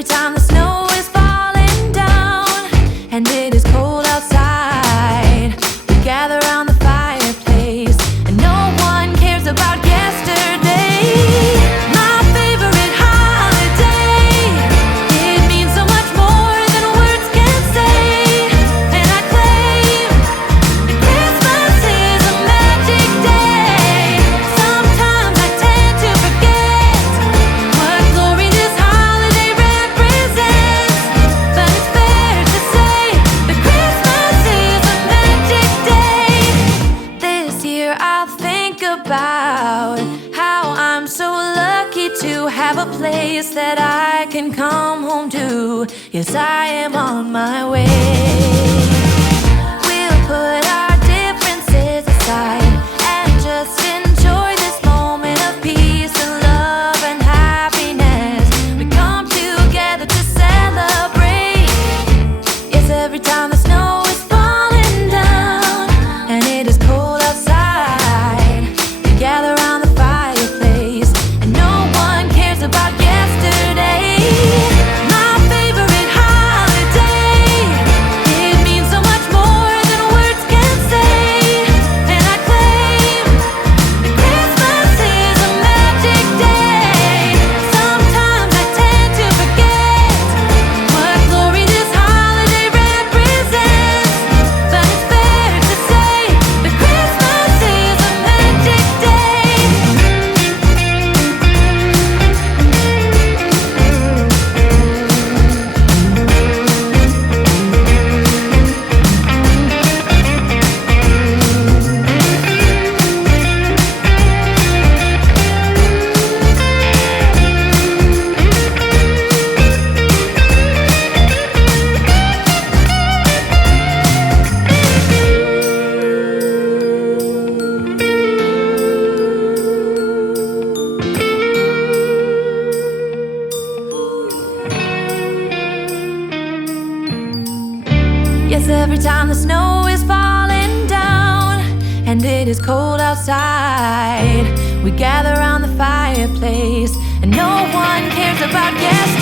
every time the snow is falling down and it is cold outside, we gather around the fireplace and no one cares about yesterday. My favorite holiday, it means so much more than words can say. And I claim that Christmas is a magic day. Sometimes I tend to forget what glory this holiday represents, but it's fair to say that Christmas is a magic day. This year I'll think about how I'm so lucky to have a place that I can come home to. Yes, I am on my way. We'll put our differences aside and just enjoy this moment of peace and love and happiness. We come together to celebrate. Yes, every time the snow is falling down and it is cold outside, we gather around the fireplace and no one cares about yesterday. My favorite holiday, it means so much more than words can say. And I claim that Christmas is a magic day. Sometimes I tend to forget what glory this holiday represents, but it's fair to say that Christmas is a magic day. Yes, every time the snow is falling down and it is cold outside, we gather around the fireplace and no one cares about yesterday.